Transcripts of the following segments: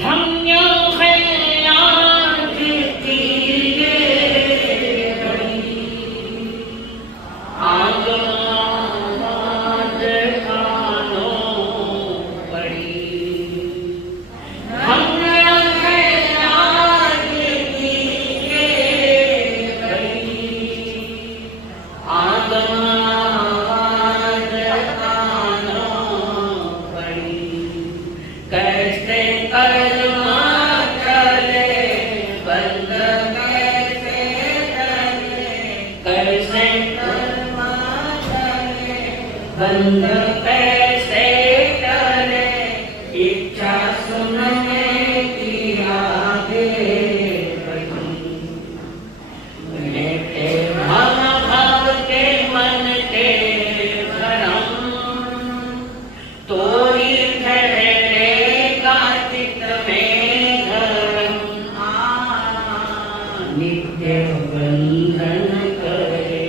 धन्य है आज की ये घड़ी, आवाज कानों पड़ी। धन्य है आज की ये घड़ी, आवाज कानों पड़ी। कैसे कर्मा चले बंद, कैसे चले, कैसे कर्मा चले बंद, कैसे चले। इच्छा सुनने की आगे बढ़ी, लेते भाव भाव के मन के भरम। तो ही ठहरेगा चित्त में धर्म। नित्य बंधन करे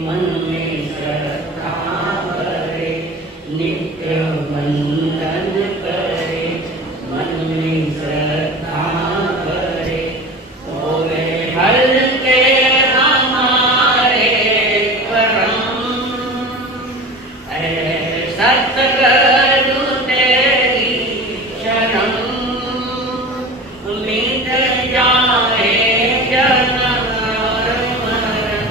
मन में श्रद्धा भरे, नित्य बंधन करे मन में श्रद्धा भरे। होवे हल्के हमारे करम, सतगुरु तेरी शरण। मिट जाए जन्म और मरण,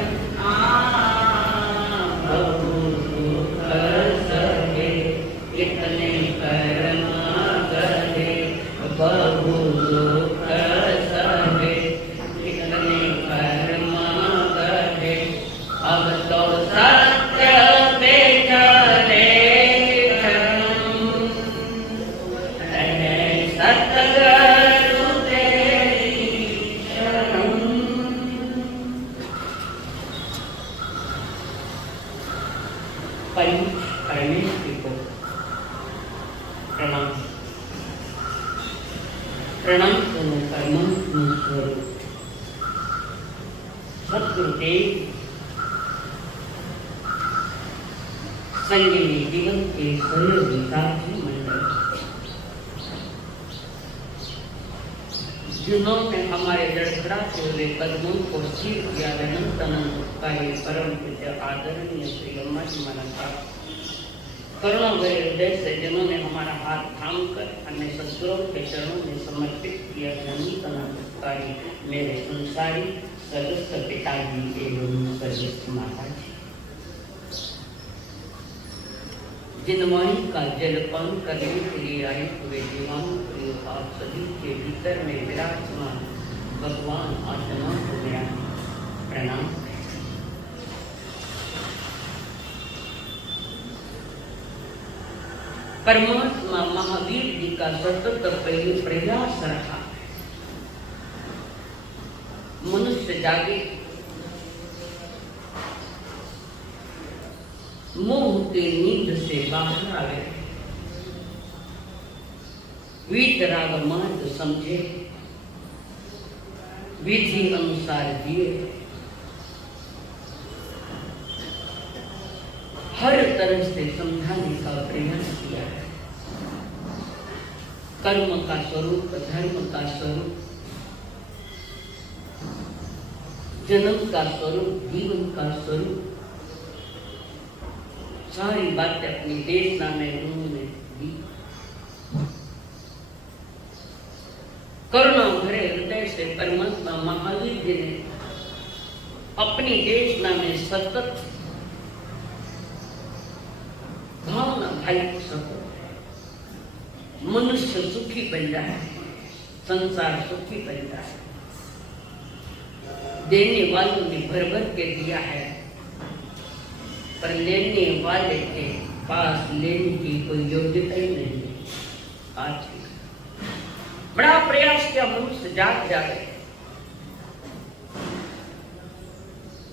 बहु दुख सहे इतने कर्म गहे। बहु दुख सहे इतने कर्म गहे। अब तो सत्य पे चले सतगुरु तेरी शरण। परमेश्वर को प्रणाम। प्रणाम करो परमात्मा स्वरूप सद्गुरुदेव संयमी जीवन के सहयोगी साथी मंडल, जिन्होंने हमारे लड़खड़ाते हुए कदमों को स्थिर किया। अनंत अनंत का ये परम पूज्य आदरणीय श्री अम्मा जी महाराज करुणा भरे हृदय से जिन्होंने हमारा हाथ थाम कर हमें सद्गुरु के चरणों में समर्पित किया। अनंत अनंत का मेरे संसारी सदस्य पिताजी एवं सदस्य माता जी, जिन वाणी का जलपान करने के लिए आए हुए दीवानों को आप सभी के भीतर में विराजमान भगवान आत्मा को मेरा प्रणाम। परमात्मा महावीर जी का सतत प्रयास रहा मनुष्य जागे, मोह के नींद से बाहर आवे, वीतराग मार्ग समझे, विधि अनुसार जिए। हर तरह से समझाने का प्रयास किया है। कर्म का स्वरूप, धर्म का स्वरूप, जन्म का स्वरूप, जीवन का स्वरूप, सारी बातें अपनी देशना में उन्होंने दी। करुणा भरे हृदय से परमात्मा महावीर जी ने अपनी देशना में सतत भावना भाई सको, मनुष्य सुखी बन जाए, संसार सुखी बन जाए। देने वालों ने भर भर के दिया है, पर लेने वाले के पास लेने की कोई योग्यता ही नहीं है। आज बड़ा प्रयास किया, मनुष्य जाग जागे,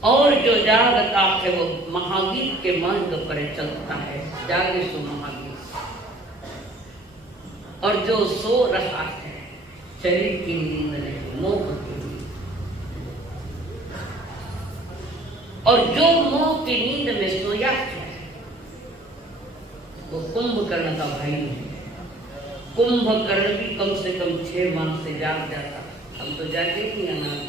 और जो जागता है वो महावीर के मार्ग पर चलता है। जागे सो महावीर, और जो सो रहा है शरीर की नींद नहीं, मोह की नींद, और जो मोह की नींद में सोया है वो कुंभकर्ण का भाई है। कुंभकर्ण भी कम से कम 6 माह से जाग जाता, हम तो जागे नहीं अनादि।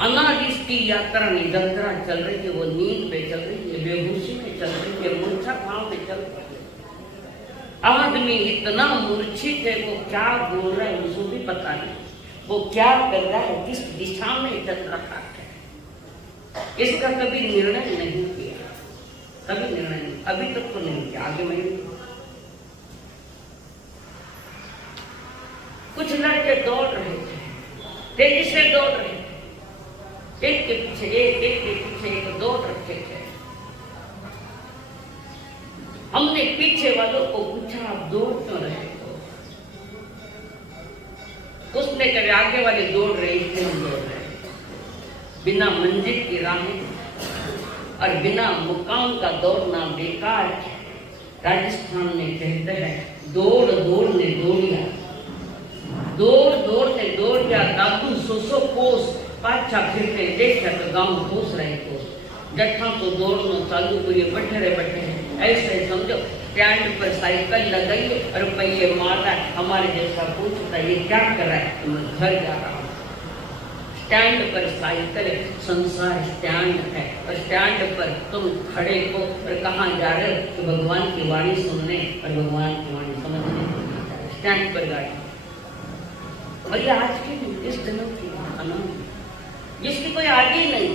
अनादि की यात्रा निरंतर चल रही है, वो नींद पे चल रही है, बेहोशी में चल रही है, मूर्छा भाव में चल रही है। आदमी इतना मूर्छित है, वो क्या बोल रहा है उसको भी पता नहीं, वो क्या कर रहा है, किस दिशा में चल रहा है, इसका कभी निर्णय नहीं किया, कभी निर्णय नहीं, अभी तक तो नहीं किया, आगे मैं कुछ लड़के दौड़ रहे थे, तेजी से दौड़ रहे थे, एक के पीछे एक दौड़ रखे थे। हमने पीछे वालों को पूछा आप दौड़ क्यों रहे हो? उसने कभी आगे वाले दौड़ रहे इसलिए हम दौड़ रहे, बिना मंजिल की राहें और बिना मुकाम का दौड़ना बेकार है। राजस्थान में कहते हैं दौड़ दौड़ ने दौड़िया, दौड़ दौड़ ने दौड़ गया दादू 100 कोस पाछा फिरते देखा तो गांव घोष रहे कोस जट्ठा तो दौड़ना चालू करिए, बैठे रहे ऐसे समझो। स्टैंड पर साइकिल लगाई और पहिए मार रहा है, हमारे जैसा पूछता ये क्या कर रहा है, तो मैं घर जा रहा हूँ। स्टैंड पर साइकिल, संसार स्टैंड है और स्टैंड पर तुम खड़े हो और कहाँ जा रहे हो, तो भगवान की वाणी सुनने और भगवान की वाणी समझने। स्टैंड पर गाड़ी भैया आज की इस दिनों की अनादि, जिसकी कोई आदि नहीं,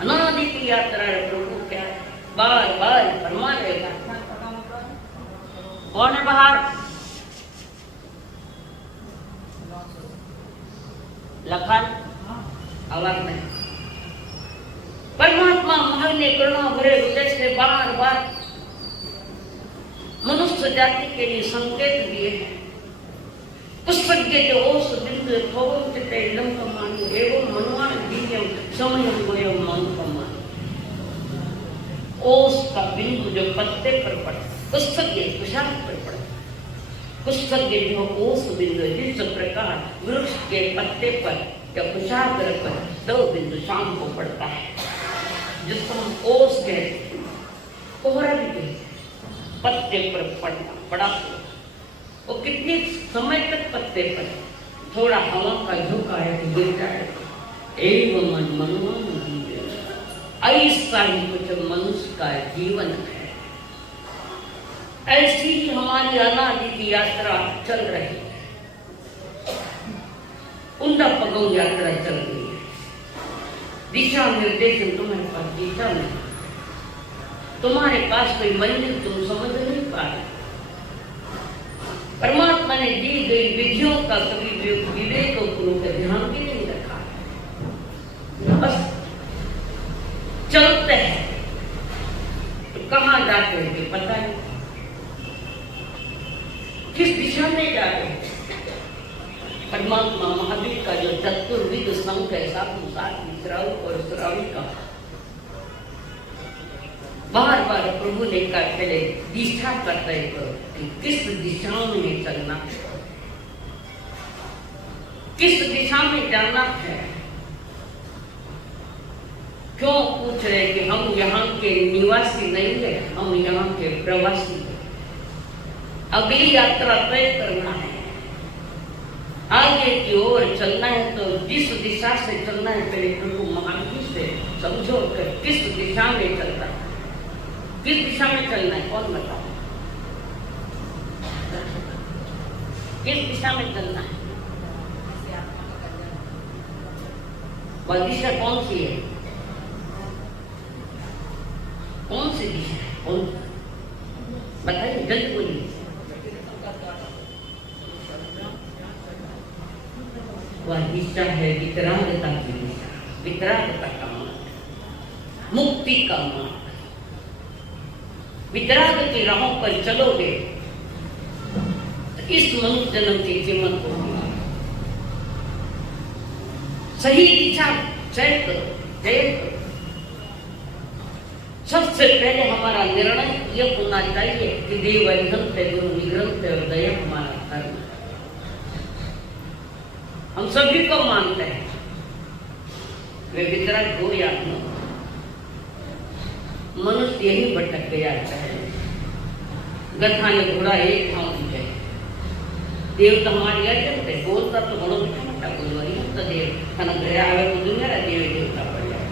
अनादि की यात्रा है। प्रभु क्या बार बार फरमा रहेगा, कौन है बाहर? लखन आवाज में परमात्मा महान ने करुणा भरे हृदय से बार बार मनुष्य जाति के लिए संकेत दिए हैं। पुष्पज्ञ जो ओस बिंदु थोवम चित्ते इदम कमानु एवं मनुवान दिव्यम समयम गोयम मान कमानु। ओस का बिंदु जो पत्ते पर पड़े, पुष्पज्ञ कुशाल पर पड़े, पुष्पज्ञ जो ओस बिंदु जिस प्रकार वृक्ष के पत्ते पर या कुशाग्र पर 2 बिंदु शाम को पड़ता है, जिसको हम ओस कहते, कोहरा भी कहते, पत्ते पर पड़ना पड़ा, वो कितने समय तक पत्ते पर, थोड़ा हवा का झोंका है तो गिर जाए। एवं मनमान जीवन, ऐसा ही कुछ मनुष्य का जीवन है। ऐसी ही हमारी अनादि की यात्रा चल रही है, उंडा पगों यात्रा चल रही है। दिशा निर्देशन तुम्हारे पास दिशा नहीं, तुम्हारे पास कोई मंजिल तुम समझ नहीं पा रहे। परमात्मा ने दी गई विधियों का कभी विवेकपूर्वक ध्यान भी नहीं रखा, बस चलते हैं तो कहाँ जाते हैं पता नहीं, किस दिशा में जा रहे हैं। परमात्मा महावीर का जो चतुर्विध संघ है, साधु श्राव और श्रावी का बार बार प्रभु ने कहा पहले दिशा का तय करो कि किस दिशा में चलना है, किस दिशा में जाना है। क्यों पूछ रहे कि हम यहाँ के निवासी नहीं है, हम यहाँ के प्रवासी हैं। अगली यात्रा तय करना है, आगे की ओर चलना है, तो जिस दिशा से चलना है पहले प्रभु महावीर से समझो कि किस दिशा में चलना है, किस दिशा में चलना है, कौन बताओ किस दिशा में चलना है? वह दिशा कौन सी है? कौन सी दिशा है? कौन बताइए, जल्दी बोलिए। वह दिशा है वितरागता की दिशा, वितरागता का मार्ग, मुक्ति का मार्ग। वितराग की राहों पर चलोगे तो इस मनुष्य जन्म की कीमत होगी। सही दिशा चयन करो। सबसे पहले हमारा निर्णय यह होना चाहिए कि देव अरिहंत गुरु निग्रंथ और दया हमारा धर्म है। हम सभी को मानते हैं, वे वितराग हो या न, मनुष्य यही भटक गया है। गधा ने घोड़ा एक ठाव दिखे देव तो हमारी अजब है बोलता तो घोड़ो बेटा मोटा बोलवारी तो देव खाना घरे आवे तो दुनिया रा देव देवता पड़ जाए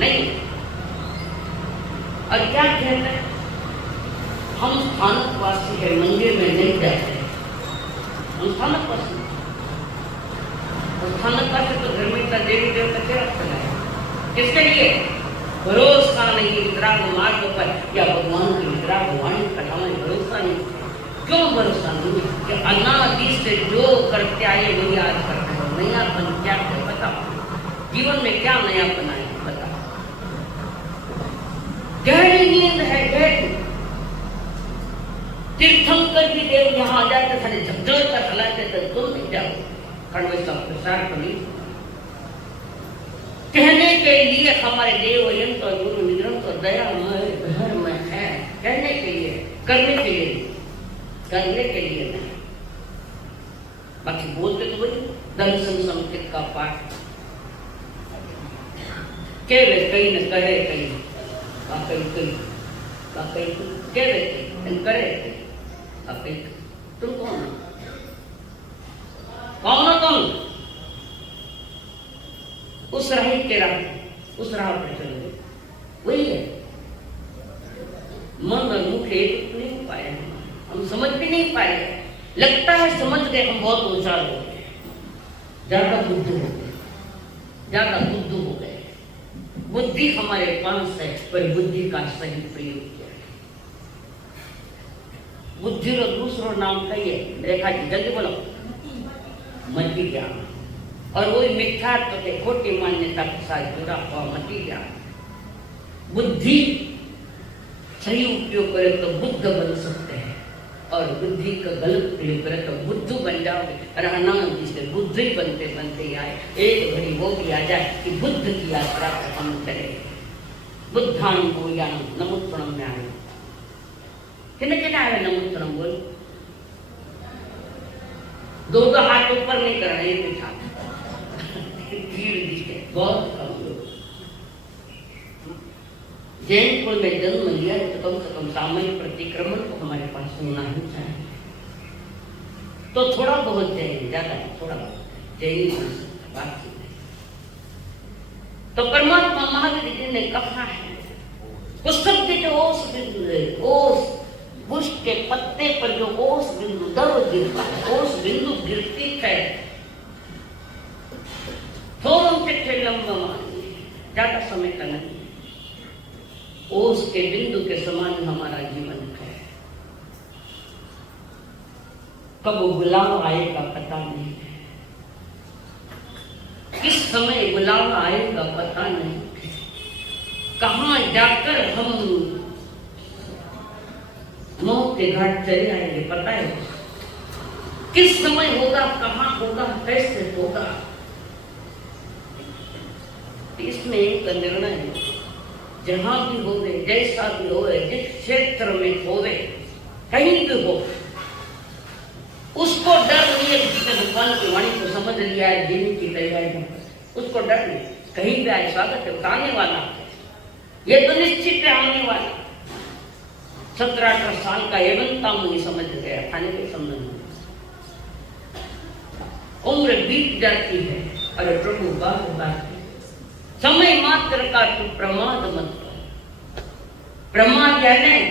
नहीं। और क्या कहते हैं हम स्थानकवासी है मंदिर में नहीं जाते हम स्थानकवासी तो घर में देवी देवता क्या चलाए किसके लिए भरोसा नहीं वितराग मार्ग पर या भगवान की वितराग वाणी कथा में भरोसा नहीं। क्यों भरोसा नहीं कि अनादि से जो करते आए वही आज करते हो। नयापन क्या है बताओ जीवन में क्या नयापन आए बताओ। गहरी नींद है गहरी तीर्थंकर भी देव यहाँ आ जाते खाली झकझोर कर चलाते तो तुम नहीं जाओ खंड का प्रसार करिए कहने के लिए हमारे देव यंत्र और गुरु निग्रंथ और दयामय धर्म है कहने के लिए करने के लिए नहीं। बाकी बोलते तो वही दर्शन संकेत का पाठ केवे कई न करे कई केवे कई न करे कई तुम कौन हो तुम उस राह के राह पर चलोगे वही है। मन और मुख एक नहीं पाए हम समझ भी नहीं पाए। लगता है समझ गए हम बहुत ऊंचाई हो गए ज्यादा बुद्ध हो गए बुद्धि हमारे पास है पर बुद्धि का सही प्रयोग किया बुद्धि रो दूसरो नाम कहिए रेखा जी जल्दी बोलो मति ज्ञान और वो मिथ्यात्व के खोटी मान्यता के साथ जुड़ा हुआ मति ज्ञान। बुद्धि सही उपयोग करे तो बुद्ध बन सकते हैं और बुद्धि का गलत प्रयोग करे तो बुद्धू बन जाओगे। रहना जिसे बुद्धि बनते बनते आए एक घड़ी वो भी आ जाए कि बुद्ध की यात्रा पर हम चले बुद्धान को ज्ञान नमोत्तरम में आए कितने आए नमोत्तरम बोल दो हाथ ऊपर नहीं करना एक हाथ बहुत कम लोग जैनपुर में जन्म लिया तो कम से कम सामयिक प्रतिक्रमण को हमारे पास सुनना ही चाहिए। तो थोड़ा बहुत जैन ज्यादा थोड़ा बहुत जैन बात तो परमात्मा महावीर जी ने कहा है उस शब्द जो ओस बिंदु है ओस पुष्प के पत्ते पर जो ओस बिंदु दर गिरता है ओस बिंदु गिरती है थोड़ा चिट्ठे लंबा मानिए ज्यादा समय का नहीं ओस के बिंदु के समान हमारा जीवन है। कब बुलावा आएगा पता नहीं किस समय बुलावा आएगा पता नहीं कहां जाकर हम मौत के घाट चले आएंगे पता है किस समय होगा कहां होगा कैसे होगा। इसमें एक निर्णय है जहां भी हो गए जैसा भी हो गए जिस क्षेत्र में हो गए कहीं भी हो उसको डर नहीं है जिसने भगवान की वाणी को समझ लिया है जीने की तैयारी उसको डर नहीं कहीं भी आए स्वागत है आने वाला ये तो निश्चित है आने वाला 17-18 साल का एवंता मुझे समझ गया खाने के संबंध में उम्र बीत जाती है अरे प्रभु बात समय मात्र का तू प्रमाद मत कर प्रमाद क्या नहीं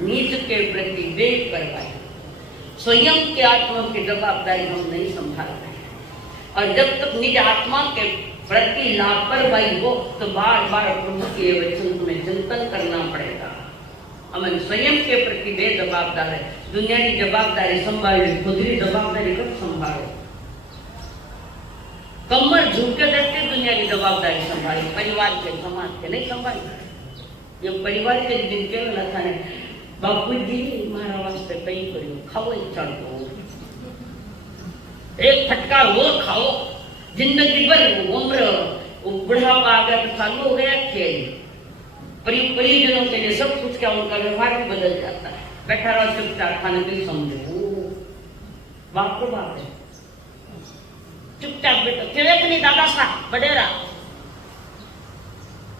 नीच के प्रति बेपरवाही स्वयं के आत्मा की जवाबदारी हम नहीं संभाल रहे हैं और जब तक निज आत्मा के प्रति लापरवाही हो तो बार बार प्रभु के वचन में चिंतन करना पड़ेगा। हमें स्वयं के प्रति बेजवाबदार है दुनिया की जवाबदारी संभाल खुद की जवाबदारी कब संभालो कमर झुके देते दुनिया की जवाबदारी संभाली परिवार के समाज के नहीं संभाली ये परिवार के दिन के लखा ने बापूजी मारा वास्ते कई करियो खाओ चढ़ एक फटकार वो खाओ जिंदगी भर उम्र बुढ़ापा आ गया तो चालू हो गया खेल परिजनों के लिए सब कुछ क्या उनका व्यवहार भी बदल जाता है बैठा रहो चुपचाप खाने के लिए समझो बाप को बाप है चुपचाप बैठो, तिलक नहीं दादा साहब बडेरा।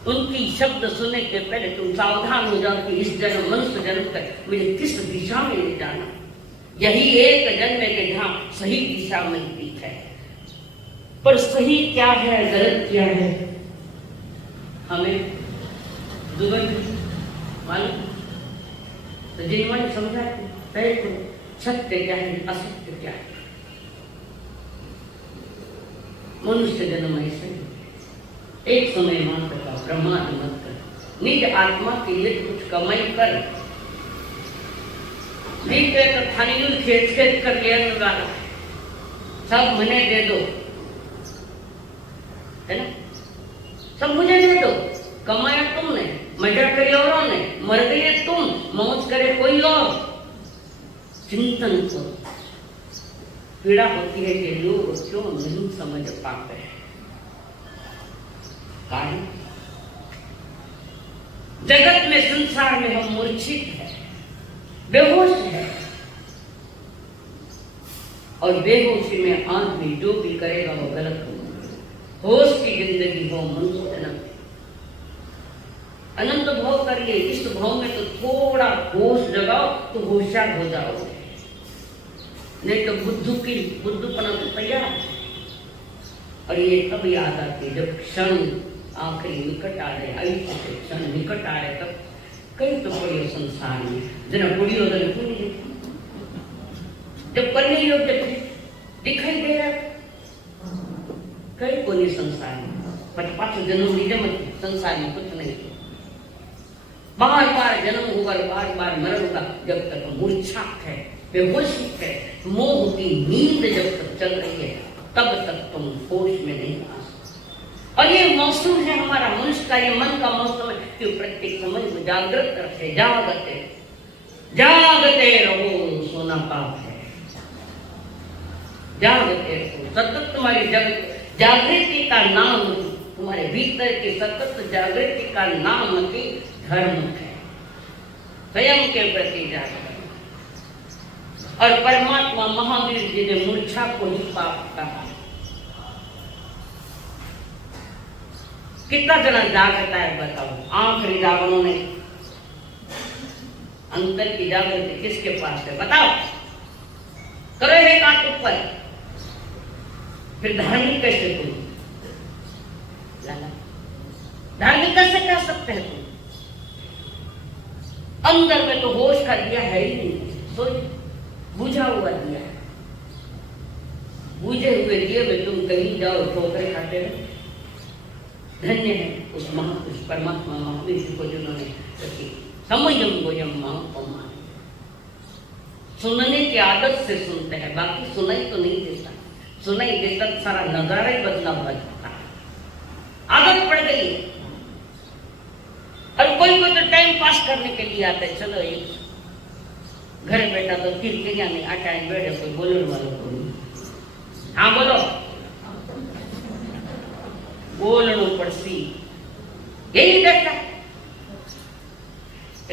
उनकी शब्द सुनने के पहले तुम सावधान हो जाओ कि इस जन्म मनुष्य जन्म तक मुझे किस दिशा में ले जाना। यही एक जन्म के जहां सही दिशा मिलती है, पर सही क्या है गलत क्या है हमें दुर्गंध मालूम। तो जिन्होंने समझा पहले तो सत्य क्या है असत्य क्या है। मनुष्य जन्म ऐसे एक समय मात्र का प्रमाद मत कर, निज आत्मा के लिए कुछ कमाई कर। नहीं तो थानी खेत खेत कर लिया वाला सब मुझे दे दो, है ना, सब मुझे दे दो। कमाया तुमने, मजा करे औरों ने, मर गए तुम, मौज करे कोई और। चिंतन करो। पीड़ा होती है कि लोग क्यों नहीं समझ पाते हैं। कारण जगत में संसार में हम मूर्छित है, बेहोश है, और बेहोशी में आदमी जो भी करेगा वो गलत होगा। होश की जिंदगी हो मनुष्य जन्म, अनंत भाव करिए। इस भाव में तो थोड़ा होश जगाओ तो होशियार हो जाओगे, नहीं तो बुद्धूपना तो तैयार है। और ये कब याद आती है जब क्षण आखिरी निकट आ रहे, आयुष्य के क्षण निकट आ रहे, तब कई तो पड़ियो संसार में जना बुढ़ियो दल पूरी जब करने योग्य दिखाई दे रहा कई कोई संसार में। पर पांचों जन्म निजम संसार में कुछ नहीं, बार बार जन्म होगा, बार बार मरण होगा। जब तक मूर्छा है, बेहोशी है, मोह की नींद जब तक चल रही है, तब तक तुम होश में नहीं आ सकते। और ये मौसम है हमारा मनुष्य का, ये मन का मौसम है कि प्रत्येक समय में जागृत रहे, जागते रहो, सोना पाप है। जागते रहो, सतत तुम्हारी जागृति का नाम, तुम्हारे भीतर के सतत जागृति का नाम की धर्म है, स्वयं के प्रति जागृत। और परमात्मा महावीर जी ने मूर्छा को ही पाप कहा। कितना जना जागता है बताओ। आखिरी जागरणों ने अंतर की जागृति किसके पास है बताओ। करो एक हाथ ऊपर, फिर धार्मिक कैसे तुम धार्मिक कैसे कह सकते हैं तुम? अंदर में तो होश का दिया है ही नहीं, सोच बुझा हुआ दिया है। बुझे हुए दिए में तुम कहीं जाओ ठोकर खाते रहे। धन्य है उस महापुरुष परमात्मा महावीर जी को जिन्होंने समयम गोयम महापमान। सुनने की आदत से सुनते हैं, बाकी सुनाई तो नहीं देता। सुनाई देता सारा नजारा ही बदला हुआ जाता है, आदत पड़ गई है। और कोई तो टाइम पास करने के लिए आता है, चलो एक घर बैठा तो किरकिरिया नहीं आटा बैठे, कोई बोलने वाला कोई। हाँ बोलो, बोलनो पड़सी, यही देखता है।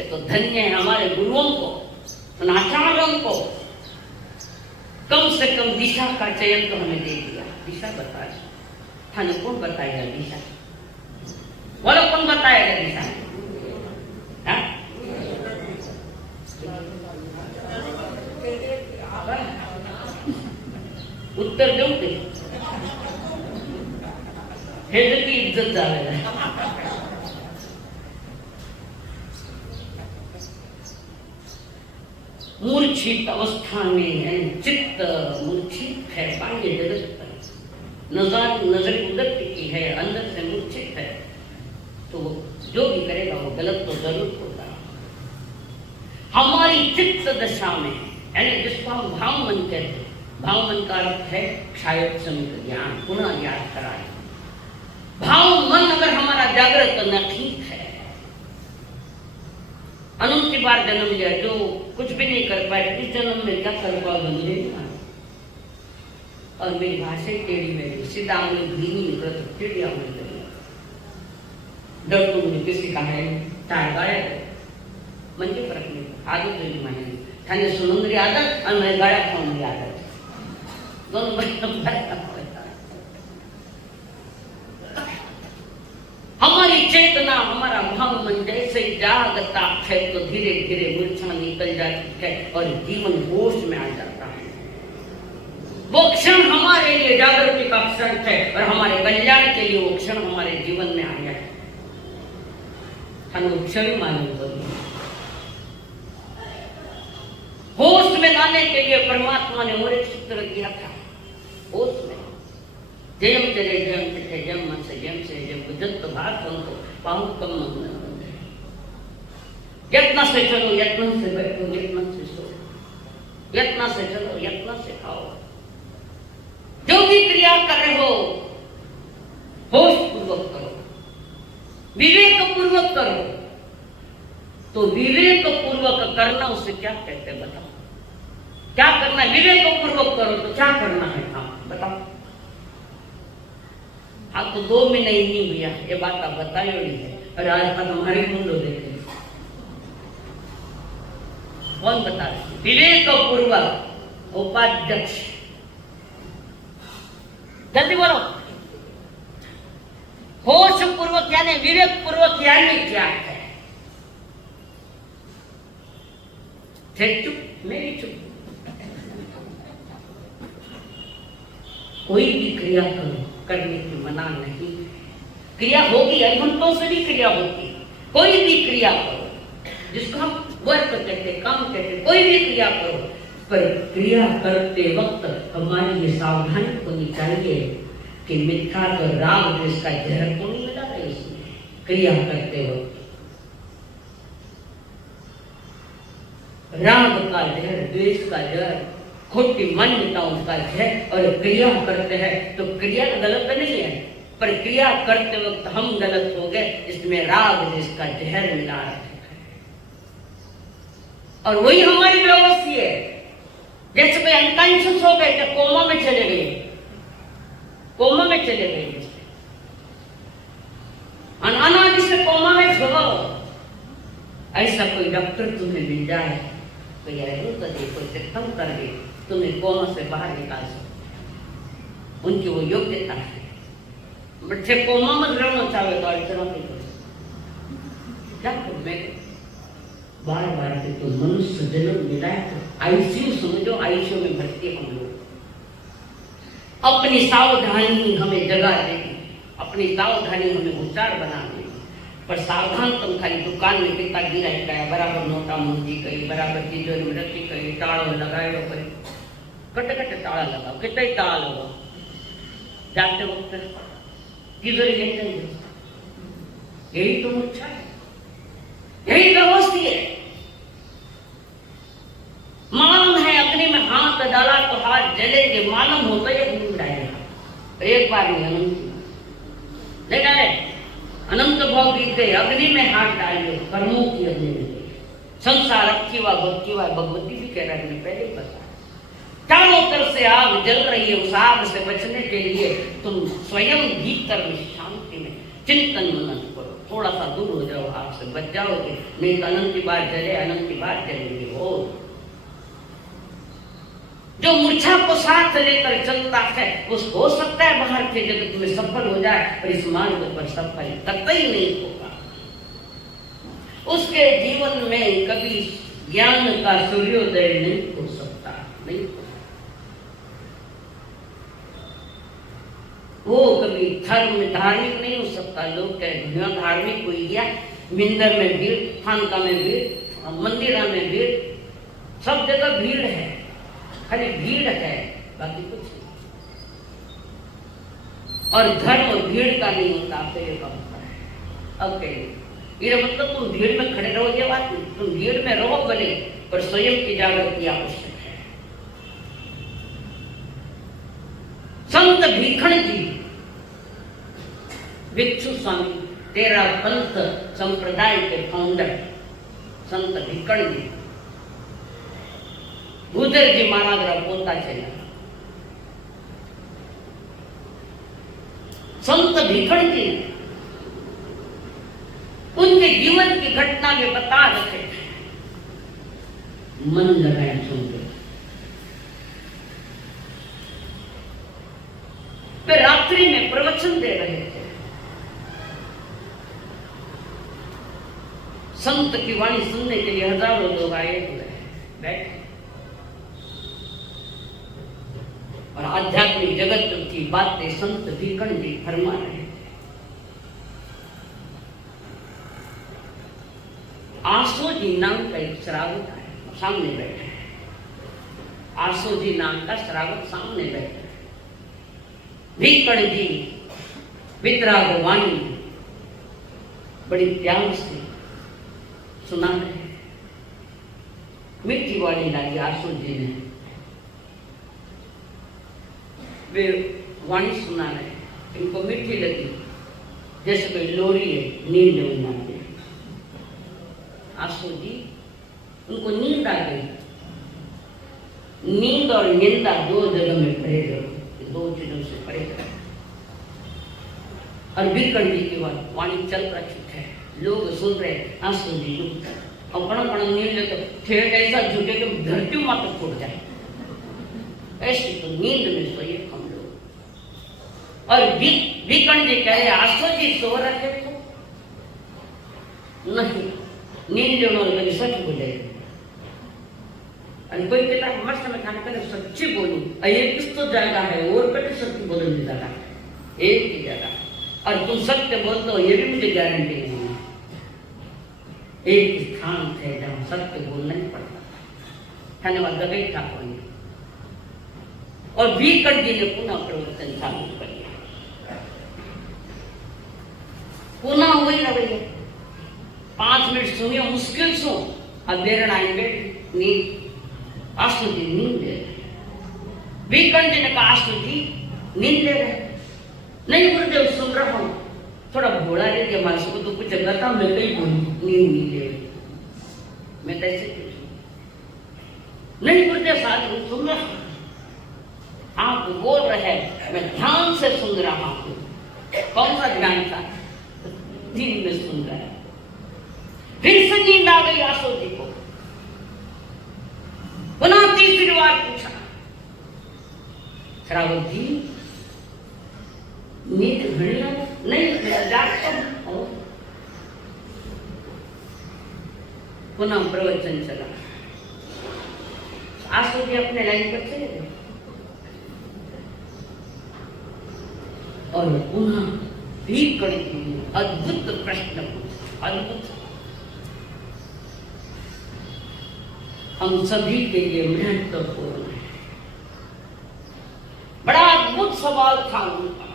तो धन्य है हमारे गुरुओं को, आचार्यों को, कम से कम दिशा का चयन तो हमें दे दिया। दिशा बताए, थाने कौन बताएगा दिशा? बोलो कौन बताएगा दिशा? उत्तर देऊ ते हे की इज्जत झालेलं आहे। मूर्छित अवस्था में चित्त मूर्छित है, बाह्य जगत पर नजर उधर टिकी है, अंदर से मूर्छित है, तो जो भी करेगा वो गलत तो जरूर होगा। हमारी चित्त दशा में, यानी जिसको हम भाव मन कहते हैं, भाव मन का अर्थ है क्षायक समित ज्ञान, पुनः याद कराए। भाव मन अगर हमारा जागृत न ठीक है, अनंत बार जन्म लिया, जो कुछ भी नहीं कर पाए, इस जन्म में क्या कर पाओगे मुझे नहीं मालूम। और मेरी भाषा टेढ़ी मेरी, सीधा आंगली धीमी निकल, टेढ़ी आंगली करी। डर तो मुझे किसी का है, चाहे गाया मन के फर्क नहीं, आदत मेरी मानी थाने सुनंदरी आदत और मैं गाया खाऊंगी आदत, दोनों बड़े हम मन जैसे जागता है तो धीरे धीरे मूर्छा निकल जाती है और जीवन होश में आ जाता है। वो क्षण हमारे लिए जागृति का क्षण है और हमारे कल्याण के लिए वो क्षण हमारे जीवन में आया है। हम क्षण मालूम करिए होश में लाने के लिए परमात्मा ने और एक सूत्र दिया था। होश में जयम चले जयम चले जयम मन से जयम से जयम बुझत भाग तो पाऊं कम मन यत्न से चलो यत्न से बैठो यत्न से सो यत्न से चलो यत्न से खाओ। जो भी क्रिया कर रहे हो होश पूर्वक करो, विवेक पूर्वक करो। तो विवेक पूर्वक करना उसे क्या कहते हैं बताओ? क्या करना है? विवेक पूर्वक करो तो क्या करना है? हाँ बताओ। हाँ तो 2 महीने ही नहीं भैया ये बात आप बताई नहीं है। और आज तक हमारे मुंडो देते कौन बता रहे? विवेक पूर्वक उपाध्यक्ष जल्दी बोलो। होश पूर्वक यानी विवेक पूर्वक यानी क्या है? चुप मेरी चुप। कोई भी क्रिया करो करने की मना नहीं। क्रिया होगी अनुभवों से भी क्रिया होती। कोई भी क्रिया करो जिसको हम वर्क कहते काम कहते कोई भी क्रिया करो पर क्रिया करते वक्त हमारी ये सावधानी होनी चाहिए कि मिथ्या तो राग द्वेष का जहर तो नहीं मिला है इसमें। क्रिया करते वक्त राग का जहर द्वेष का जहर खोटी मान्यताओं का है और क्रिया करते हैं तो क्रिया गलत नहीं है पर क्रिया करते वक्त हम गलत हो गए। इसमें राग जिसका जहर मिला है और वही हमारी व्यवस्था है। जैसे कोई अनकॉन्शियस हो गए तो कोमा में चले गए, कोमा में चले गए अनादि से कोमा में छोड़ो। ऐसा कोई डॉक्टर तुम्हें मिल जाए कोई आयुर्वेद कर दे कोई सिस्टम कर दे तुम्हें कोमा से बाहर निकाल सकते। उनकी वो योग्यता है। बच्चे कोमा में रहना चाहे तो अड़चना नहीं करो क्या करो। मैं बार बार के तो मनुष्य जन्म मिला है तो आईसीयू समझो, आईसीयू में भर्ती हम लोग। अपनी सावधानी हमें जगा देगी, अपनी सावधानी हमें होशियार बना देगी। पर सावधान तुम खाली दुकान में कितना गिरा गया बराबर नोटा मुंजी कही बराबर तिजोरी में रखी कही ताड़ो लगाए कही कटे कटे ताला लगाओ कितना ही ताला लगाओ जाते वक्त तिजोरी ले जाएंगे। यही तो मूर्छा है, यही व्यवस्था है। मालूम है अग्नि में हाथ डाला तो हाथ जलेंगे, मालूम होता है घूम डालेगा। एक बार नहीं नहीं डाले अनंत भोग बीते अग्नि में हाथ डालिए कर्मों की अग्नि में संसार अच्छी व भक्ति व भगवती भी कह रहे हैं पहले ही बता। चारों तरफ से आग जल रही है, उस आग से बचने के लिए तुम स्वयं भीतर में शांति में चिंतन मनन करो। थोड़ा सा दूर हो जाओ, आग से बच जाओगे। नहीं तो अनंत बार जले अनंत बार जलेंगे। वो जो मूर्छा को साथ लेकर चलता है उस हो सकता है बाहर के जगत में सफल हो जाए पर इस मार्ग पर सफल कतई नहीं होगा। उसके जीवन में कभी ज्ञान का सूर्योदय नहीं हो सकता, नहीं हो। वो कभी धर्म धार्मिक नहीं हो सकता। लोग कहते धार्मिक हो गया, मिंदर में भीड़, खानका में भीड़, मंदिरा में भीड़, सब जगह भीड़ है, खाली भीड़ है बाकी कुछ नहीं। और धर्म भीड़ का नहीं होता, आपको ये होता है। अब ये मतलब तुम भीड़ में खड़े रहो ये बात नहीं, तुम भीड़ में रहो भले पर स्वयं की जागृति आवश्यक है। संत भीखण जी भिक्षु स्वामी तेरा पंथ संप्रदाय के फाउंडर संत भीखण जी गुजर जी महाराज पोता चला। संत भीखण जी उनके जीवन की घटना में बता रहे थे, मन लगाए सुनते। वे रात्रि में प्रवचन दे रहे थे। संत की वाणी सुनने के लिए हजारों लोग आए हुए हैं, बैठे और आध्यात्मिक जगत की बातें संत भीखंड जी फरमा रहे हैं। आसो जी नाम का एक श्रावक है, सामने बैठे हैं। आसो जी नाम का श्रावक सामने बैठे हैं। भीखंड जी वितराग वाणी बड़ी प्यार से सुना रहे हैं। मीठी वाली लाई आसो जी ने, वे वाणी सुना रहे हैं। इनको मीठी लगी जैसे कोई लोरी है, नींद में आती है। आसो जी उनको नींद आ गई। नींद और निंदा दो जगह में पड़े रहो, दो चीजों से पड़े रहो। और भीखंड जी की वाणी चल रही है, लोग सुन रहे। आंसू जी और बड़ा बड़ा नींद ले तो ठेठ ऐसा झूठे कि धरती मात्र फूट जाए, ऐसी तो नींद में सोए हम लोग। और भीखंड जी कह रहे आंसू जी सो रहे थे? नहीं, नींद लेने वाले सच बोले। और कोई कहता है मस्त में खाने पहले सच्ची बोलूं, ये किस तो जगह है और कटे सत्य बोलने की जगह है, एक ही जगह। और तुम सत्य बोलते हो ये भी मुझे गारंटी नहीं है। एक स्थान थे जहां सत्य बोलना ही पड़ता, धन्यवाद गगई ठाकुर ने। और भीखंड जी ने पुनः प्रवर्तन चालू कर दिया। पुनः वही ना भैया 5 मिनट सुनिए, मुश्किल सो अब देर आएंगे नींद। आंसू जी नींद ले रहे। भीखंड जी ने कहा आंसू जी नींद ले रहे? नहीं गुरुदेव सुन रहा हूं, थोड़ा भोला रह गया मानस को तो कुछ जगह था, मैं कहीं बोली नींद नहीं ले रही। मैं कैसे पूछूं? नहीं गुरुदेव साथ सुन रहा हूं, आप बोल रहे हैं, मैं ध्यान से सुन रहा हूं। कौन सा ध्यान था? नींद में सुन रहा है। फिर से नींद आ गई आंसू जी को। पुनः तीसरी बार पूछा, श्रावक जी नींद घड़ी नहीं जागता हूं। पुनः प्रवचन चला। आंसू जी अपने लाइन पर चले गए और पुनः भीखंड जी ने अद्भुत प्रश्न पूछा। अद्भुत, हम सभी के लिए महत्वपूर्ण है। बड़ा अद्भुत सवाल था उनका।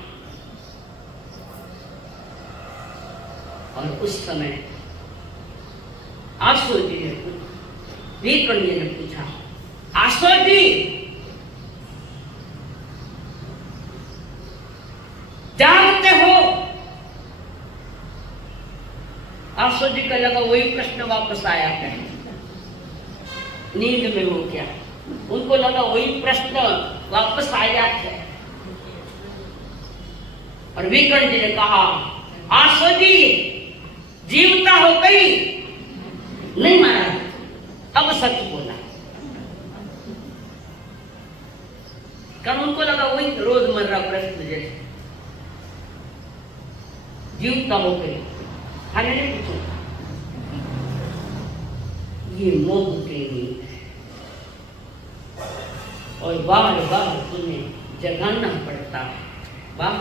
और उस समय आंसू जी ने भीखंड जी ने पूछा, आंसू जी जानते हो? आंसू जी का लगा वही प्रश्न वापस आया है, नींद में हो क्या? उनको लगा वही प्रश्न वापस आया है। और भीखंड जी ने कहा, आंसू जी जीवता हो गई? नहीं मारा, अब सच बोला। कारण उनको लगा वही रोजमर्रा प्रश्न जैसे जीवता हो गई, खाने नहीं पूछो। ये मोह के नींद है और बार बार तुम्हें जगाना पड़ता है। बार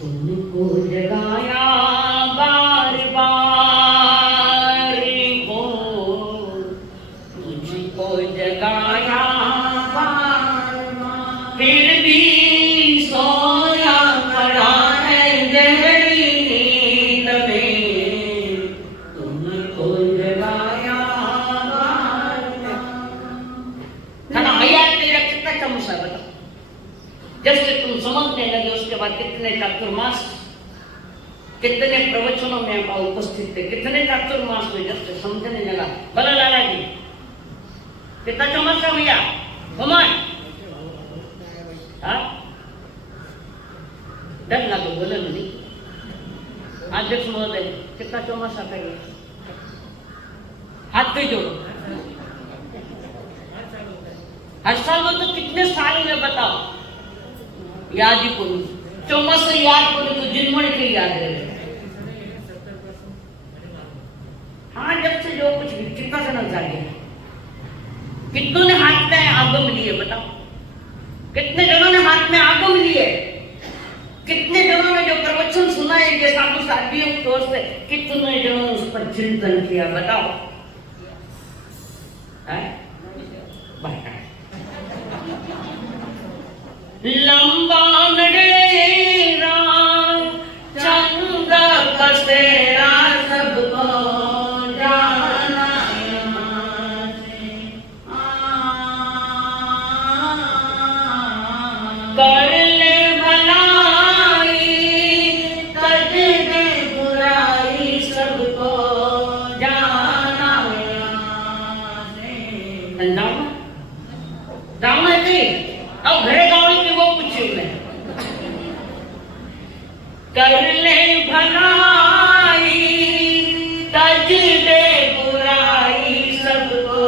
तुमको जगाया बार बार हो, तुझको जगाया बार बार, फिर भी सोया पड़ा है गहरी नींद में, तुमको जगाया बार बार। भैया तेरा कितना चमचा बता। जैसे तुम समझने लगे उसके बाद कितने चातुर्मास, कितने प्रवचनों में आप उपस्थित थे, कितने चातुर्मास में जब से समझने लगा। बोला लाला जी कितना चमत्कार भैया घुमान, डर ना तो बोले नहीं। अध्यक्ष महोदय कितना चौमासा करिए, हाथ पे जोड़ो। हर साल में तो कितने साल में बताओ, याद ही को नहीं। ચોમાસું યાદ કરું તો जिनमण की याद रहे। हाँ, जब से जो कुछ कितना सा जागे, कितनों ने हाथ में आगम लिए बताओ, कितने जनों ने हाथ में आगम लिए, कितने जनों ने जो प्रवचन सुनाए ये साधु साध्वियों की ओर से, कितने जनों ने उस पर चिंतन किया बताओ। लंबा नडेरा चंद बसेरा सबको जाना कर ले भलाई तज दे बुराई सबको जाना जाना थी। अब घरे गाँव की वो पूछी मैं कर ले भलाई तज दे बुराई सबको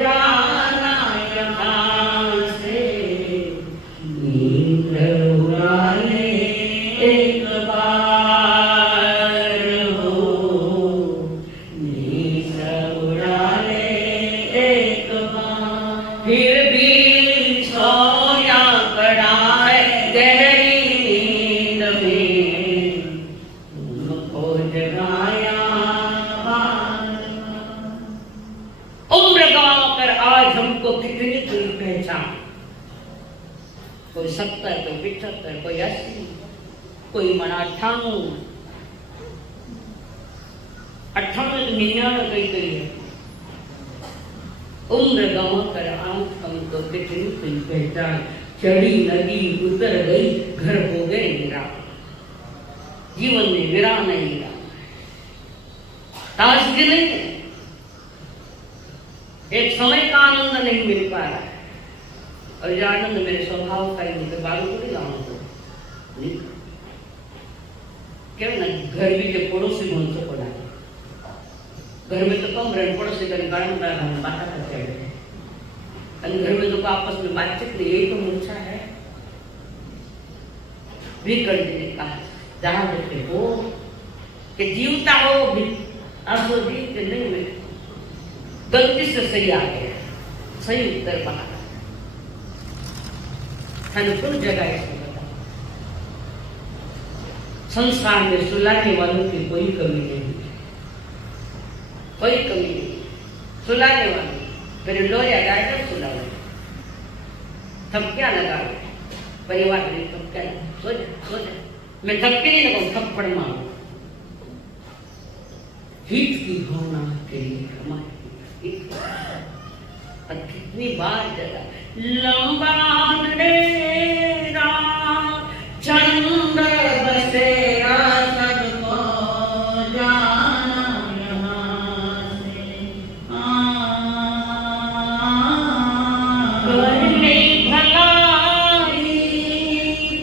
जाना यहाँ से नींद उड़ा ले एक बार हो नींद उड़ा ले एक बार फिर भी सोया पड़ा है गहरी नींद में उनको जगाया उम्र गंवाकर आज हमको कितनी कोई पहचान, कोई 70 कोई 75 कोई 80 कोई मना 98 99 कई कई है। उम्र गंवाकर आज हमको कितनी कोई पहचान, चढ़ी नदी उतर गई घर हो गए वीरा, जीवन में वीरा नहीं रहा, ताजगी नहीं है, एक समय का आनंद नहीं मिल पा रहा है। और ये आनंद मेरे स्वभाव का ही नहीं, बालू को नहीं लाऊं तो क्या ना घर भी के पड़ोसी बन सको पड़ा है, घर में तो कम रहे पड़ोसी का गाड़ी में बात करते हैं, घर में तो आपस में बातचीत नहीं, यही तो मूर्छा है। भी कर देने का जहां देखे हो कि जीवता हो भी असो जी के नहीं में गलती से सही आ गया, सही उत्तर बना अनुकूल जगह इसको बता। संसार में सुलाने वालों की कोई कमी नहीं, कोई कमी नहीं, सुलाने वाले फिर लोरिया जाएगा सुलावे, थपकियां लगा परिवार में थपकियां सो जा मैं थपकी नहीं लगाऊं, थप्पड़ मारूं हित की भावना के लिए हमारे कितनी बार जगह लंबा डेरा चंद बसेरा सबको जाना यहाँ से करने भलाई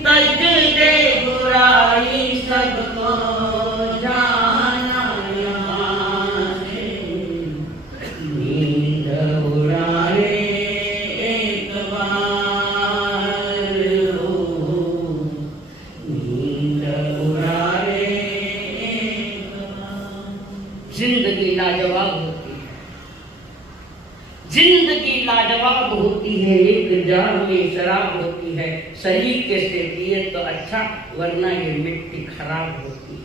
तज दे बुराई सबको जाना यहाँ से नींद उड़ा ले एक बार हो नींद उड़ा ले एक बार। जिंदगी लाजवाब होती है, जिंदगी लाजवाब होती है, एक जाम में शराब होती है, सलीके से पिए तो अच्छा वरना ये मिट्टी खराब होती है।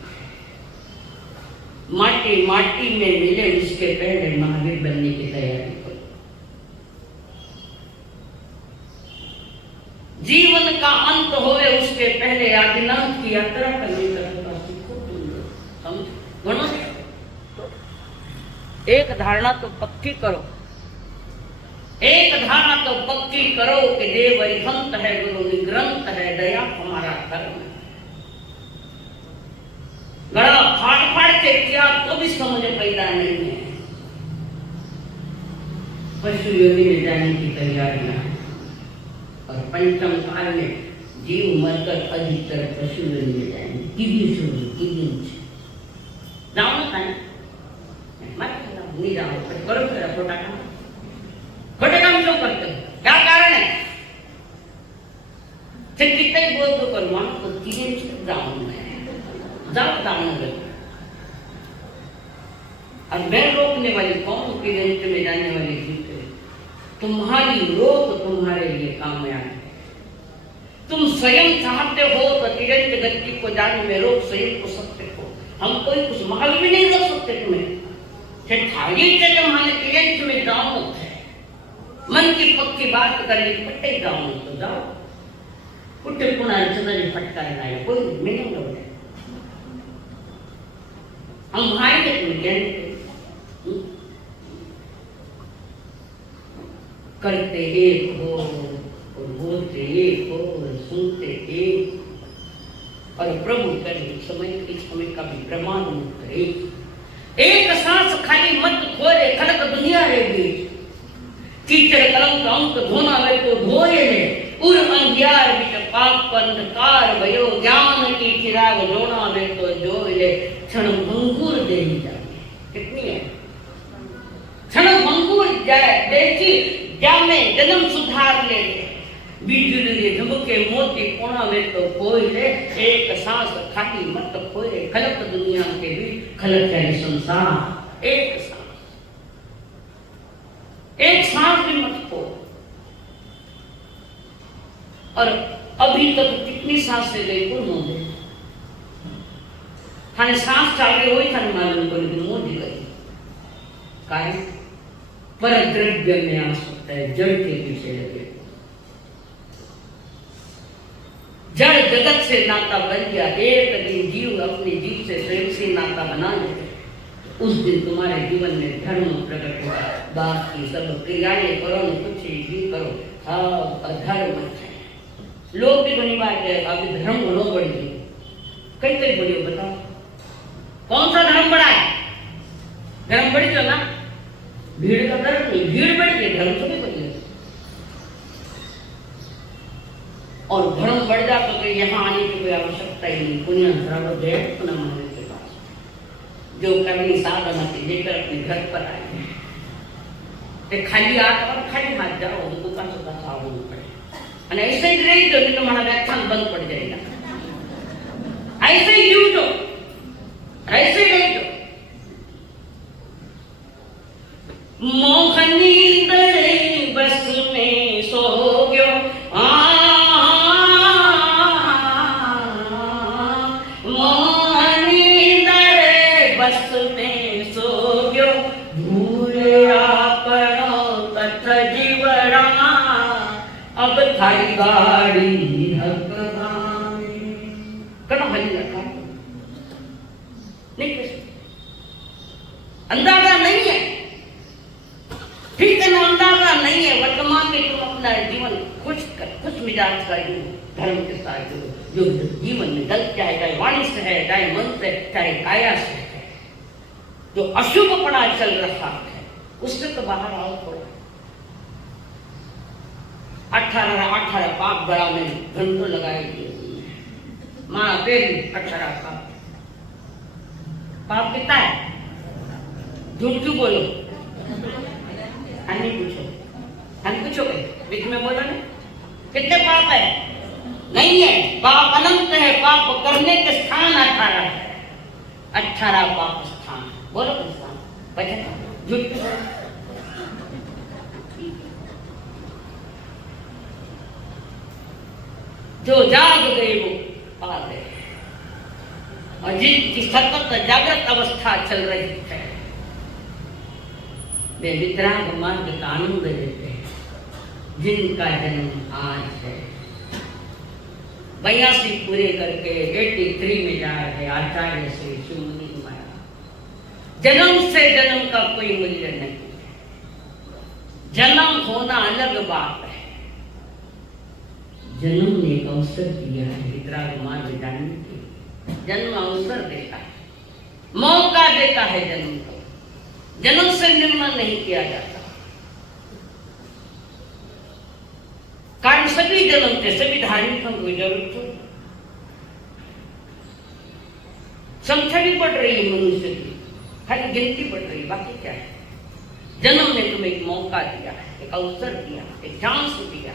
माटी माटी में मिले उसके पहले महावीर बनने की तैयारी करो। जीवन का अंत होवे उसके पहले आदिनाथ की यात्रा करने का सीखो। समझ एक धारणा तो पक्की करो, एक धारणा तो पक्की करो कि देव अरिहंत है, गुरु निग्रंथ है, दया हमारा धर्म है। गड़ा फाड़ फाड़ के किया तो भी समझ पैदा नहीं है। पशु योनि में जाने की तैयारियां और पंचम काल में जीव मरकर अधिकतर पशु योनि में जाएंगे। जाओ ना खाने मत नहीं जाओ, करो तेरा छोटा काम, छोटे काम क्यों करते हो, क्या कारण है? किती बोध कर मानो तो तिरेंच जाऊं मैं जाओ दानगर और मैं रोकने वाली कौन तिरेंच में जाने वाली जीत है तुम्हारी रोक तुम्हारे लिए काम में आए तुम स्वयं चाहते हो तो तिरंज गति को जाने में रोक स्वयं को सकते हो हम कोई कुछ महल भी नहीं रख सकते तुम्हें थाली से तुम्हारे तिरंज में जाओ मन की पक्की बात करने पट्टे जाओ तो जाओ कुटे पुनः चंद्र फटकार लाए कोई मीनिंग नहीं हम भाई के तुम कहते करते एक हो और बोलते एक हो और सुनते एक और प्रभु करे समय का भी प्रमाण करे एक सांस खाली मत खोरे खलक दुनिया रे बीच कीचड़ कलंक अंक धोना वे तो धोए ने उर अंधियार बिच पाप अंधकार भयो ज्ञान की चिराग जोना वे तो जो ले क्षण भंगुर दे ही जाए कितनी है क्षण भंगुर जाए देखी जामे जन्म सुधार ले बिजली झुमके मोती कोना में तो कोई ले एक सांस खाली मत खोए खलक दुनिया के भी खलक है संसार एक सांस भी मत खो और अभी तक कितनी सांस से गई को नो दे थाने सांस चाले होई थाने मालूम पड़ी कि मोदी गई काय पर द्रव्य में आ सकता है जड़ के पीछे लगे जड़ जगत से नाता बन गया एक दिन जीव अपने जीव से स्वयं से नाता बना ले उस दिन तुम्हारे जीवन में धर्म प्रकट होगा बाकी सब क्रियाएं करो कुछ भी करो सब अधर्म है लोग भी बनी बात है अभी धर्म लो बढ़ गई कई कई बढ़ियो बताओ कौन सा धर्म बढ़ा है धर्म बढ़ गया ना भीड़ का धर्म नहीं भीड़ बढ़ गई धर्म थोड़ी बढ़ गया और धर्म बढ़ जाता तो यहाँ आने की कोई आवश्यकता ही नहीं पुण्य धर्म दे पुनः मंदिर के पास जो करनी साधन थी लेकर अपने घर पर आए ते खाली हाथ और खाली हाथ जाओ उनको का सुधा सावधान पड़े અને ऐसे ही रही तो नहीं तुम्हारा व्याख्यान बंद पड़ जाएगा ऐसे ही जीव तो ऐसे ही रही तो मोहनी दरे बस में सो गयो मोहनी दरे बस में सो गयो भूलिया पड़ो कथ जीवड़ा अब थारी गाड़ी हकदानी कना हली रखा नहीं अंदाजा नहीं है ठीक है ना अंदाजा नहीं है वर्तमान में तुम अपना जीवन खुश मिजाज का धर्म के साथ जो जीवन में गलत चाहे वाणी से है चाहे मन से चाहे काया से है जो अशुभपना चल रहा है उससे तो बाहर आओ थोड़ा 18 पाप गला में घंटों लगाए दिए माँ तेरी 18 पाप कितना है झूठ क्यों बोलो अन्य पूछो बीच में बोलो ना कितने पाप है नहीं है पाप अनंत है पाप करने के स्थान 18 है 18 पाप स्थान बोलो स्थान बचा झूठ जो जाग गए वो पा गए और जिनकी सतत जागृत अवस्था चल रही है वे वितराग मार्ग का आनंद लेते हैं जिनका जन्म आज है 82 पूरे करके 83 में जा रहे आचार्य से सुमुनि माया जन्म से जन्म का कोई मूल्य नहीं है जन्म होना अलग बात है जन्म ने एक अवसर दिया है वितराग मार्ग जानने के जन्म अवसर देता है मौका देता है जन्म को जन्म से निर्णय नहीं किया जाता कारण सभी जन्म थे सभी धार्मिक को जरूरत हो संख्या भी बढ़ रही है मनुष्य की खाली गिनती बढ़ रही है बाकी क्या है जन्म ने तुम्हें एक मौका दिया है एक अवसर दिया एक चांस दिया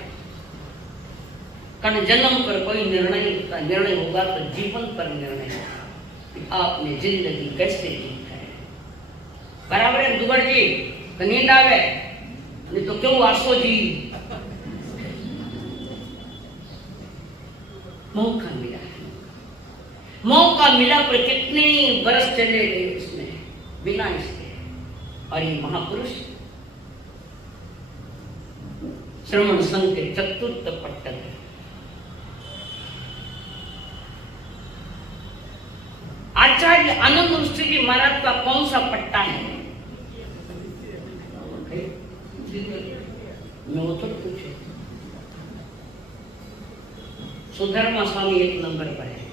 कारण जन्म पर कोई निर्णय होता, निर्णय होगा तो जीवन पर निर्णय होगा। आपने जिंदगी कैसे जी है? बराबर है दुगर जी, नींद आवे नहीं तो क्यों आसो जी? मौका मिला है, मौका मिला पर कितने बरस चले गए उसमें बिना इसके। और ये महापुरुष श्रवण संघ के चतुर्थ पट्टन है। आचार्य आनंद ऋषि जी महाराज का कौन सा पट्टा है? मैं वो तो पूछू। सुधर्मा स्वामी एक नंबर पर है,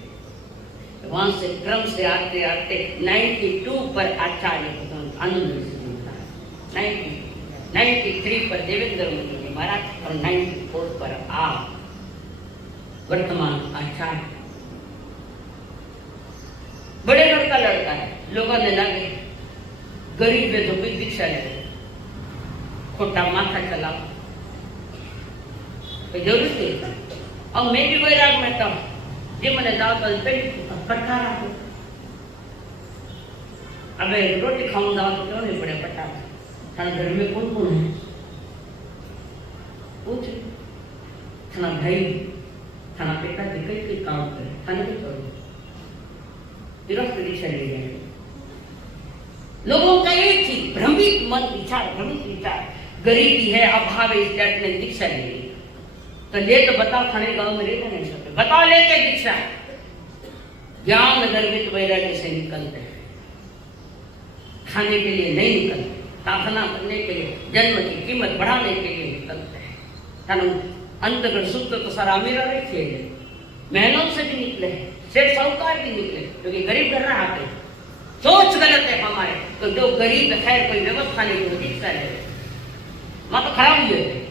वहां से क्रम से आते आते 92 पर आचार्य आनंद ऋषि जी महाराज, 93 पर देवेंद्र मुनि जी महाराज और 94 पर आप वर्तमान आचार्य। बड़े लड़का है, लोगों ने लगे गरीब है तो भी दीक्षा ले, खोटा माथा चला जरूर थी। और मैं भी वैराग में था, जे मैंने दाल पे पट्टा रखो, अब रोटी खाऊंगा तो क्यों नहीं पड़े पट्टा? थाना घर में कौन कौन है पूछ, थाना भाई थाना बेटा कई काम करे, थाने के करो दीक्षा ले जाए। लोगों का एक ही भ्रमित मन विचार, भ्रमित विचार, गरीबी है, अभाव है, इसलिए आपने दीक्षा ले ली। तो ले तो बताओ, थाने गांव में रहते नहीं सकते, बताओ लेके दीक्षा। ज्ञान गर्भित वैराग्य से निकलते हैं, खाने के लिए नहीं निकलते, साधना करने के लिए, जन्म की कीमत बढ़ाने के लिए निकलते हैं। अंतगढ़ सुख तो सारा मेरा रखे, मेहनत से भी निकले हैं, सेठ साहूकार भी निकले, क्योंकि गरीब घर रहा आते। सोच गलत है हमारे, तो जो गरीब है कोई व्यवस्था नहीं होती है, माँ तो खराब हुई है।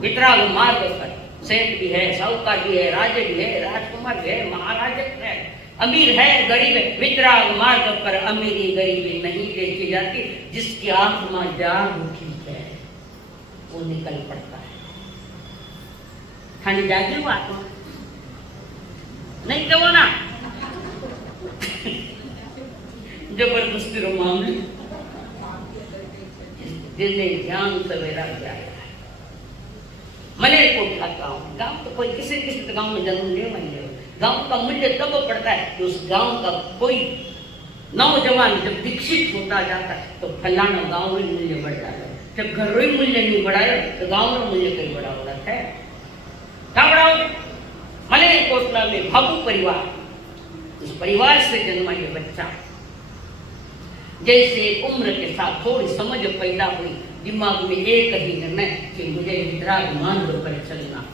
वितराग मार्ग पर सेठ भी है, साहूकार भी है, राजे भी है, राजकुमार भी है, महाराज है, अमीर है, गरीब है। वितराग मार्ग पर अमीरी गरीबी नहीं देखी जाती, जिसकी आत्मा जाग उठी है वो निकल पड़ता है। खाली जागी वो आत्मा नहीं तो वो ना जबरदस्ती रो मामले, जिन्हें ध्यान से वैराग्य आया है। मलेरकोट का गांव तो कोई किसी गांव में जन्म ले मले, गांव का मूल्य तब पड़ता है कि उस गांव का कोई नौजवान जब दीक्षित होता जाता है तो फलाना गांव में मूल्य बढ़ जाता है। जब घर ही मूल्य नहीं बढ़ाया तो गांव में मूल्य कहीं बड़ा हो रहा है। क्या बड़ा हो? मलेरकोटला में भाबू परिवार, उस परिवार से जन्मा ये बच्चा, जैसे उम्र के साथ थोड़ी समझ पैदा हुई, दिमाग में एक ही निर्णय कि मुझे वितराग मार्ग पर चलना।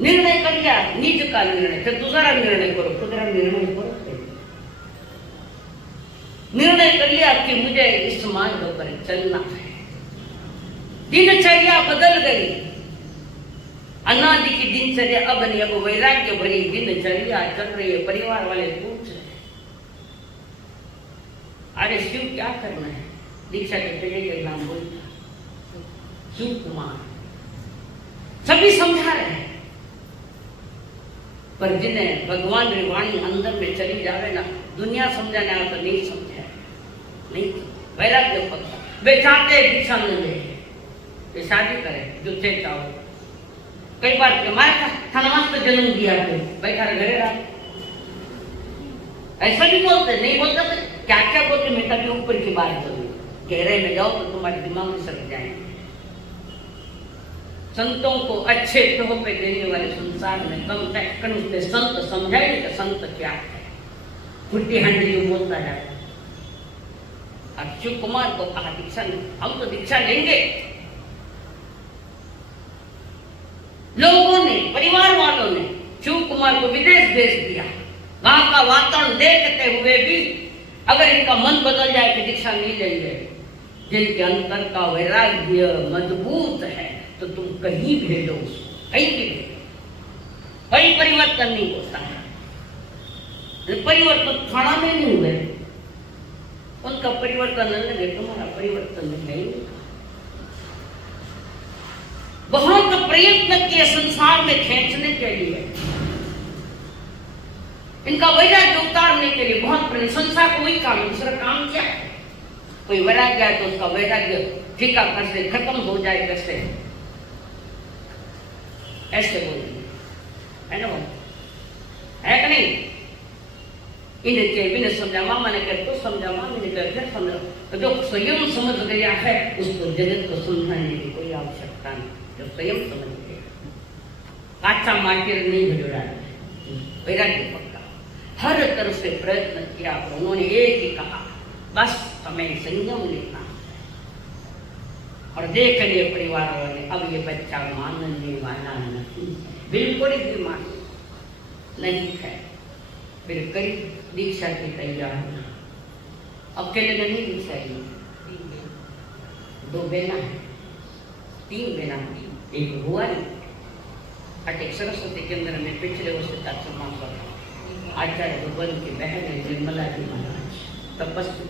निर्णय कर लिया, निज का निर्णय, फिर दूसरा निर्णय करो, दूसरा निर्णय करो। निर्णय कर लिया कि मुझे इस मार्ग पर चलना है। दिनचर्या बदल गई, अनादि की दिनचर्या अब नहीं, अब वैराग्य भरी दिनचर्या चल रही है। परिवार वाले पूछ रहे, अरे शिव क्या करना है? दीक्षा के पहले के नाम बोलता शिव कुमार, सभी समझा रहे हैं, पर जिन्हें भगवान की वाणी अंदर में चली जावे ना, दुनिया समझाने आया तो नहीं समझा, नहीं वैराग्य पक्का। वे चाहते दीक्षा न ले, वे शादी करे जो चाहो। कई बार हमारे थाना तो जन्म दिया तो बैठा घरे रहा, ऐसा भी बोलते नहीं, बोलता तो क्या क्या बोलते, मैं तभी ऊपर की बात करूँ, गहरे में जाओ तो तुम्हारे दिमाग में सट जाएंगे। संतों को अच्छे तोहफे देने वाले संसार में कम है, उसने संत समझाए कि संत क्या है, फुट्टी हंडी जो बोलता है। शिव कुमार को कहा दीक्षा, हम तो दीक्षा लेंगे। लोगों ने, परिवार वालों ने शिव कुमार को विदेश भेज दिया। वहां का वातावरण देखते हुए भी अगर इनका मन बदल जाए कि दीक्षा नहीं लेंगे, जिनके अंतर का वैराग्य मजबूत है, तो तुम कहीं भेजो उसको, कहीं भी भेजो, कोई परिवर्तन नहीं होता है। परिवर्तन थाना में नहीं हुए, उनका परिवर्तन न लगे, तुम्हारा परिवर्तन नहीं। प्रयत्न किए संसार में खींचने के लिए, इनका वैराग्य उतारने के लिए बहुत संसार को वही काम, दूसरा काम क्या है? कोई वैराग्य है तो उसका वैराग्य फीका कैसे खत्म हो जाए, कैसे ऐसे बोलेंगे, है ना? है कि नहीं? इन्हें के भी ने समझा, मामा ने कहा तो समझा, मामी ने कहा फिर समझा। तो जो स्वयं समझ गया है उसको जगत को समझाने की कोई आवश्यकता नहीं। जो स्वयं समझ गया, काचा माटिर नहीं भिजोड़ा, वैराग्य पक्का, हर तरह से प्रयत्न किया। उन्होंने एक ही कहा, बस हमें संयम लेना और देख लिए परिवार वाले, अब ये बच्चा मानने वाला नहीं, बिल्कुल भी मान नहीं है। फिर कई दीक्षा की तैयारी, अकेले नहीं दीक्षा ली, 2 बहना है, 3 बहना, एक हुआ नहीं। अटक सरस्वती केंद्र में पिछले वर्ष तत्समान पर आचार्य भगवान की बहन है निर्मला जी महाराज तपस्वी,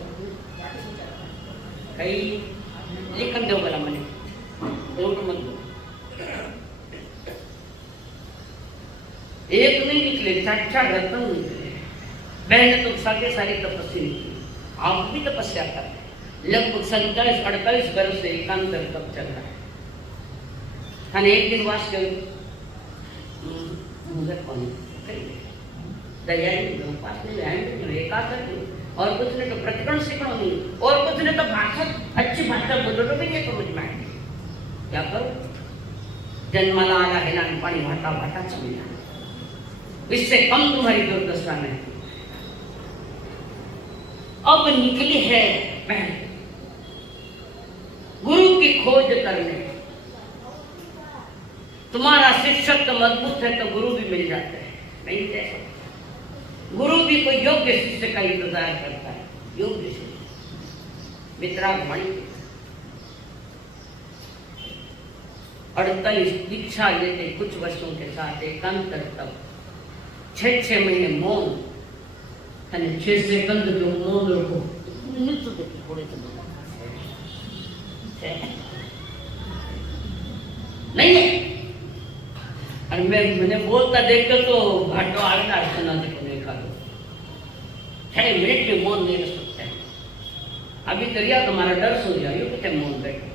कई लेखन दो बोला मैंने मत दो, एक नहीं निकले, 4 रत्न निकले। बहन तो सारी तपस्या निकली, आप भी तपस्या कर, लगभग 47-48 वर्ष से एकांतर तप चल रहा है। हाँ, एक दिन वास कर मुझे कौन दयाली उपास नहीं और कुछ ने तो प्रतिकरण सीखना नहीं, और कुछ ने तो भाषा अच्छी भाषा बोलो तो भी नहीं समझ में आएगी। क्या करो, जन्माला आला है ना पानी भाटा भाटा समझा, इससे कम तुम्हारी दुर्दशा नहीं। अब निकली है पहले गुरु की खोज करने। तुम्हारा शिक्षक तो मजबूत है तो गुरु भी मिल जाते हैं, नहीं जैसा गुरु भी कोई योग्य शिष्य का इंतजार करता है, योग्य शिष्य। वितरागमणि 48 दीक्षा लेते कुछ वर्षों के साथ एकांतर तक 6 महीने मौन, 6 सेकंड जो मौन रखो, थोड़े नहीं है। और मैंने बोलता देख कर तो घाटो आगे सुना देखो नहीं खा दो, 6 मिनट में मौन नहीं रह सकते। अभी करिया तुम्हारा डर सो जाए कितने मौन बैठे।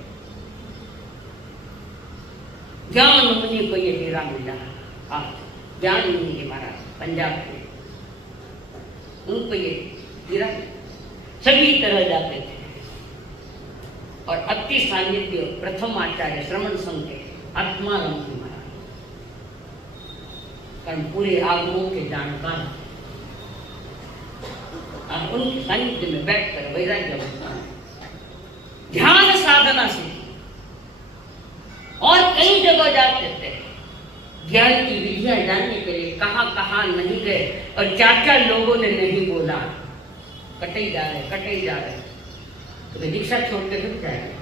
ज्ञान मुनि को ये हीरा मिला, ज्ञान मुनि के महाराज पंजाब के, उनको ये हीरा सभी तरह जाते थे। और अति सानिध्य प्रथम आचार्य श्रवण संघ के आत्मानंद महाराज, कारण पूरे आगमों के जानकार, उनके सानिध्य में बैठकर वैराग्य ध्यान साधना से और कई जगह जाते थे ज्ञान की विधियां जानने के लिए। कहां कहां नहीं गए और क्या लोगों ने नहीं बोला, कटे ही जा रहे तो वे दीक्षा छोड़ के रुक जाएंगे।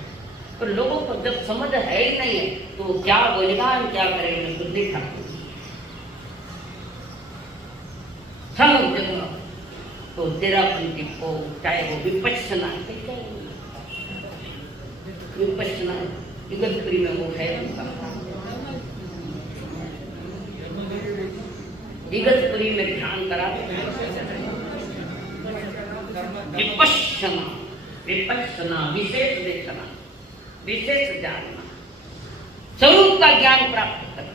तो लोगों को जब समझ है ही नहीं है तो क्या बोलेगा, क्या करेंगे, कुछ नहीं था। सब जगह तो तेरापंथी को, चाहे वो विपश्यना इगतपुरी में वो है उनका, इगतपुरी में ध्यान करा विपश्यना विशेष देखना, विशेष जानना, स्वरूप का ज्ञान प्राप्त करना,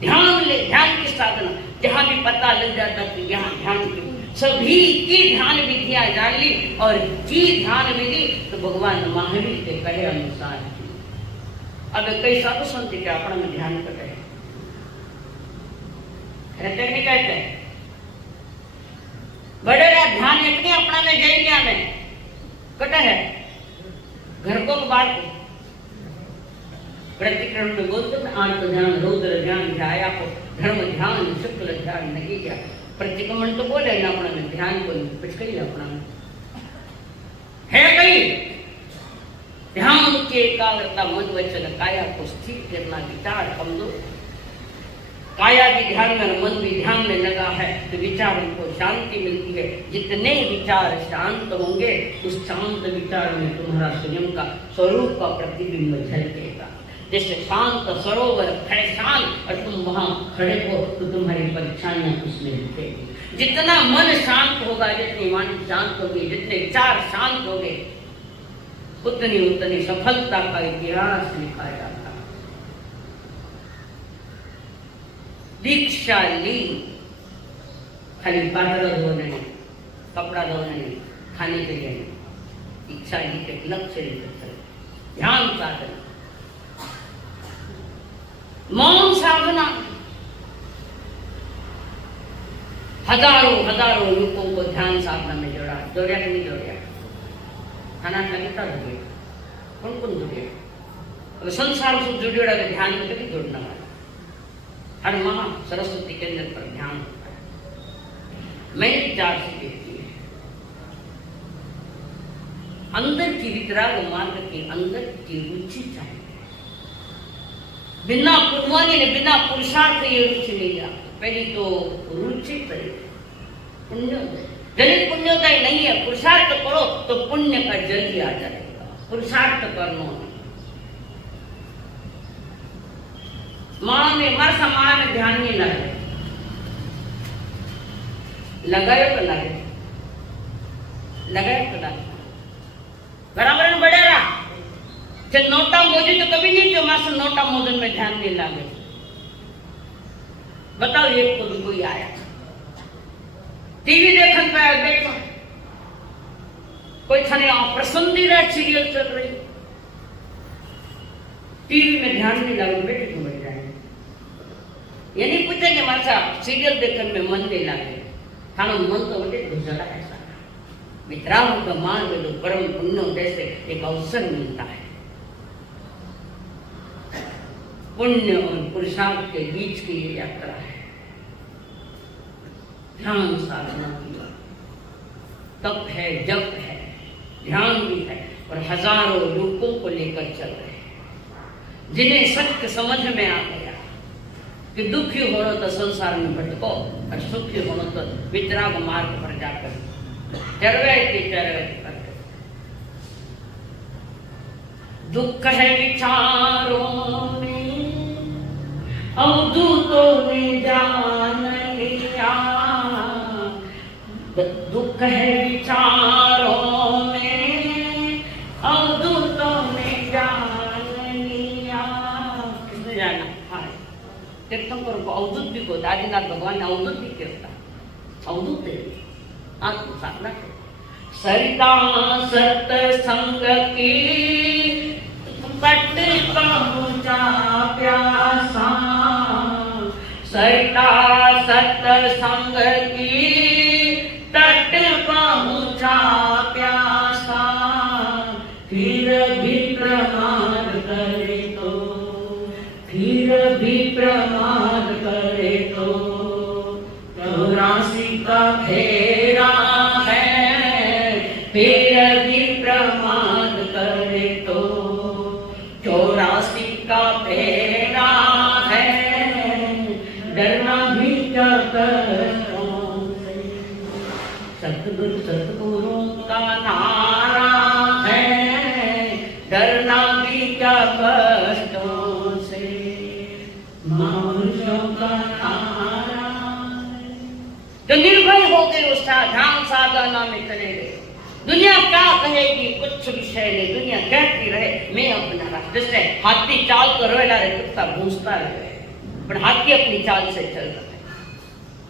ध्यान की साधना। जहां भी पता लग जाता कि यहाँ ध्यान की सभी की ध्यान विधियां जान ली और जी ध्यान विधि तो भगवान महावीर के कहे अनुसार। अब कई साधु संत के अपना में ध्यान कर रहे नहीं कहते बड़ेरा ध्यान एक अपना में जय में कटा है घर को बाढ़ को प्रतिक्रमण में बोलते थे आर्त ध्यान, रौद्र ध्यान, ध्याया को धर्म ध्यान, शुक्ल ध्यान नहीं गया। प्रतिक्रमण तो बोले ना अपना में ध्यान को कुछ कही अपना में है कहीं ध्यान की एकाग्रता मन वचन काया को स्थिर करना, विचार कमजोर, काया भी ध्यान में मन भी ध्यान में लगा है तो विचारों को शांति मिलती है। जितने विचार शांत होंगे उस शांत विचार में तुम्हारा स्वयं का स्वरूप का प्रतिबिंब झलकेगा। जैसे शांत सरोवर है शांत और तुम वहां खड़े हो तो तुम्हारी परेशानियां उसमें दिखेगी। जितना मन शांत होगा, जितनी वाणी शांत होगी, जितने विचार शांत होंगे, उतनी उतनी सफलता का इतिहास लिखा जाता है। दीक्षा ली खाली पात्र धोने नहीं, कपड़ा धोने नहीं, खाने के लिए नहीं, इच्छा ली के लक्ष्य लेकर ध्यान साधना, मौन साधना। हजारों युवकों को ध्यान साधना में जोड़ा कि नहीं जोड़ा? खाना लगता जुड़े, कौन जुड़े? तो संसार से जुड़े रहे, ध्यान में कभी जुड़ना वाला। हर माह सरस्वती केंद्र पर ध्यान होता है। मैंने 4 से देखी है, अंदर की वितराग मार्ग के अंदर की रुचि चाहिए। बिना पुण्यवानी ने बिना पुरुषार्थ ये रुचि नहीं जाती। पहली तो रुचि करे, पुण्योदय। जनित पुण्योदय नहीं है, पुरुषार्थ करो तो पुण्य का जल्दी आ जाएगा। पुरुषार्थ करना मां में मर समान में ध्यान नहीं लगे, लगाए तो लगे, लगाए तो लगे, बराबर बढ़े रहा। जब नोटा मोदी तो कभी नहीं, जो मास्टर नोटा मोदन में ध्यान नहीं लगे। बताओ एक को भी कोई आया टीवी देखन पे देखो, कोई थाने पसंदीदा सीरियल चल रही, टीवी में ध्यान नहीं लगे, बेटे क्यों बैठ जाए? ये नहीं पूछे कि मासा सीरियल देखने में मन नहीं लगे, थाना मन तो बेटे गुजरा है सारा। वितरागों का मार्ग जो परम पुण्योदय से एक अवसर मिलता है। पुण्य और पुरुषार्थ के बीच की ये यात्रा है। ध्यान साधना की तप है, जप है, ध्यान भी है, और हजारों रूपों को लेकर चल रहे हैं, जिन्हें सत्य समझ में आ गया कि दुखी होना तो संसार में भटको और सुखी होना तो वितराग मार्ग पर जाकर चरवे करते। दुख है विचारों में अवधूतों ने जान लिया, दुख है विचारों में अवधूतों ने जान लिया। किसने जाना? हाँ, तीर्थंकर को अवधूत भी को आदिनाथ भगवान ने अवधूत भी कहता, अवधूत है आत्म साधना। सरिता सत्संग की पट पहुंचा प्यासा, सरिता सत्संग की तट पहुंचा प्यासा, फिर भी प्रमाद करे तो, फिर भी प्रमाद करे तो 84 का फेरा है, फिर भी प्रमाद करे तो 84 का फेरा है, डरना भी क्या कष्टों से। सतगुरु का नारा है, डरना भी क्या कष्टों से, महापुरुषों का नारा है। जो निर्भय हो गए उस ध्यान साधना में चले गए, दुनिया क्या कहेगी कुछ विषय नहीं, दुनिया कहती रहे मैं अपना रास्ते। जैसे हाथी चाल कर रोएला रहे, कुत्ता भूंसता रहे, पर हाथी अपनी चाल से चल रहा है।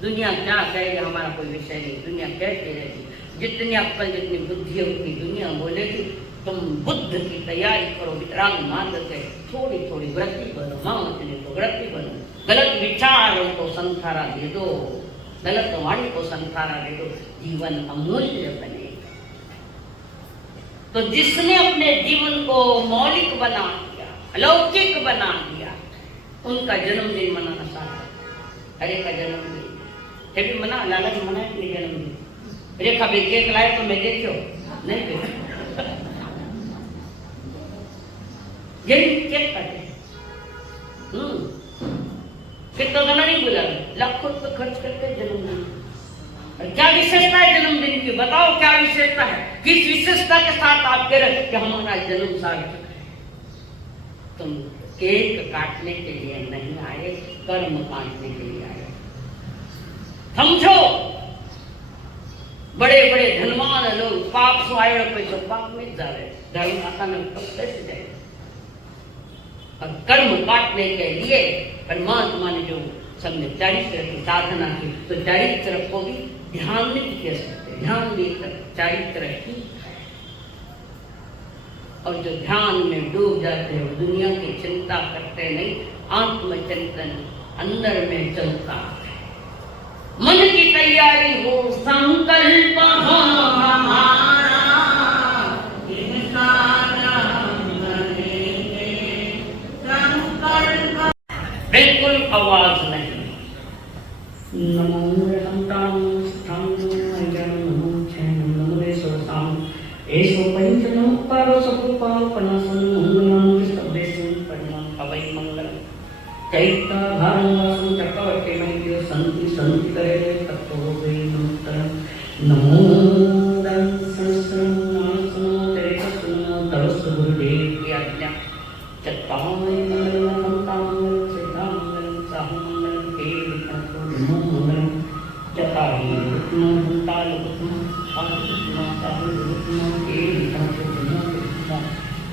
दुनिया क्या कहेगी हमारा कोई विषय नहीं, दुनिया कहती रहेगी। जितनी अक्ल जितनी बुद्धि है उतनी दुनिया बोलेगी। तुम बुद्ध की तैयारी करो, वितराग मार्ग के थोड़ी थोड़ी वृत्ति बनो, मामले को वृत्ति बनो, गलत विचारों को संसारा दे दो, गलत वाणी को संसारा दे दो, जीवन अमूल्य बने। तो जिसने अपने जीवन को मौलिक बना दिया, अलौकिक बना दिया, उनका जन्मदिन मनाना सार्थक। हरे का जन्मदिन है भी मना, लाला जी मनाए अपने जन्मदिन। रेखा भी केक लाए तो मैं देखियो नहीं देखो, यही केक काटे। कितना गाना नहीं बोला, लाखों रुपए खर्च करके जन्मदिन। क्या विशेषता है जन्मदिन की? बताओ क्या विशेषता है? किस विशेषता के साथ आप कह रहे कि हमारा जन्म सार्थक है? तुम केक काटने के लिए नहीं आए, कर्म काटने के लिए आए। समझो, बड़े बड़े धनवान लोग पाप स्वाय पैसे पाप में जावे, धर्म अचानक कैसे जाए। और कर्म काटने के लिए परमात्मा ने जो सबने चारित्र की साधना की, तो चारित्र को भी ध्यान नहीं कह सकते, ध्यान भी चारित्र ही। और जो ध्यान में डूब जाते हैं, दुनिया की चिंता करते नहीं, आत्मचिंतन अंदर में चलता है। मन की तैयारी हो, संकल्प हो हमारा, बिल्कुल आवाज नहीं। नमो संतान ऐसो पंचनो पारो सपुपाल पनासन मंगलम सबदेशु परिणाम अवै मंगल चैता भारवासु चक्रवर्ती मंदिर संति संति करे तत्तो वे नमस्कार नमो दं संस्कृत नासनो तेरे सुनो तरस गुरुदेव की आज्ञा चत्तामय मंगल संतामय सिद्धामय साहमय के विष्णु नमो मंगल चताहि रत्न भूताल रत्न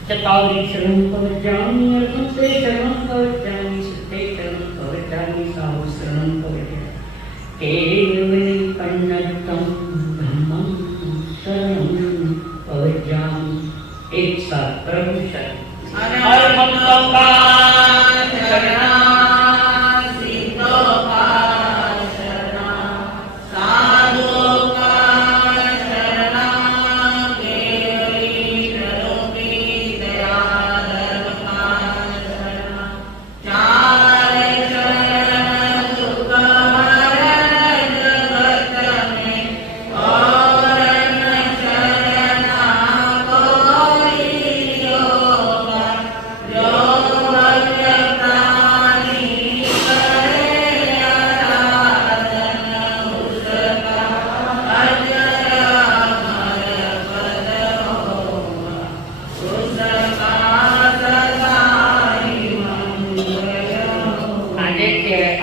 चतावरी शरणं प्रवज्जामि अर्हन्ते शरणं प्रवज्जामि सिद्धे शरणं प्रवज्जामि साहु शरणं प्रवज्जामि केवलं कन्नडं ब्रह्मं शरणं प्रवज्जामि। एक साथ प्रभु शरण हर भक्तों का शरण सिद्धों का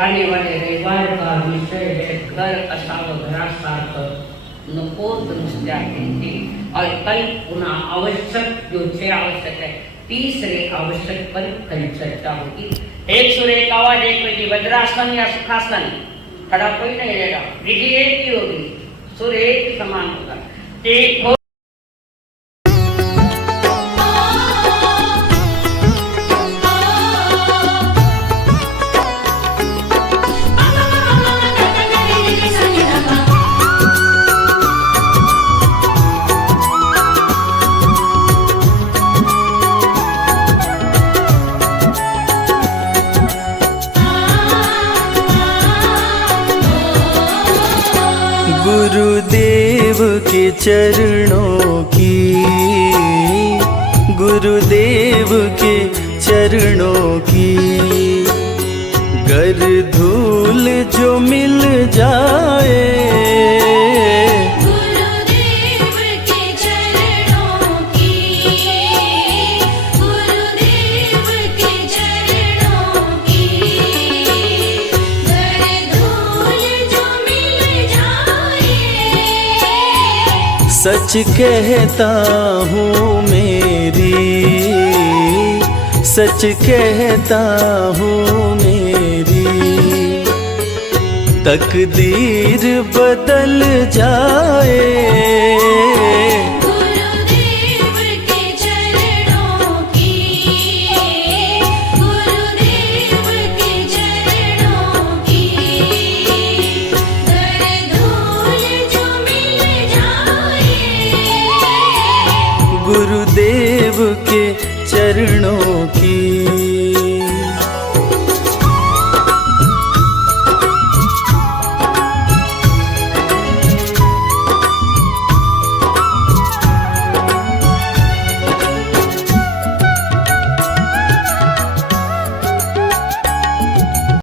आने वाले रविवार का विषय है घर असावं घरासारखं नको दुरुस्त्या किंती। और कल पुनः आवश्यक जो 6 आवश्यक है, तीसरे आवश्यक पर कल चर्चा होगी। एक सुर एक आवाज एक विधि, वज्रासन या सुखासन, खड़ा कोई नहीं रहेगा, विधि एक ही होगी, सुर एक समान होगा। एक गुरुदेव के चरणों की, गुरुदेव के चरणों की गर धूल जो मिल जाए, गुरुदेव के चरणों की, गुरुदेव के चरणों की गर धूल जो मिल जाए। सच कहता हूँ मेरी, सच कहता हूँ मेरी तकदीर बदल जाए। गुरुदेव के चरणों की, गुरुदेव के चरणों की गर धूल जो मिल जाए। गुरुदेव के चरणों की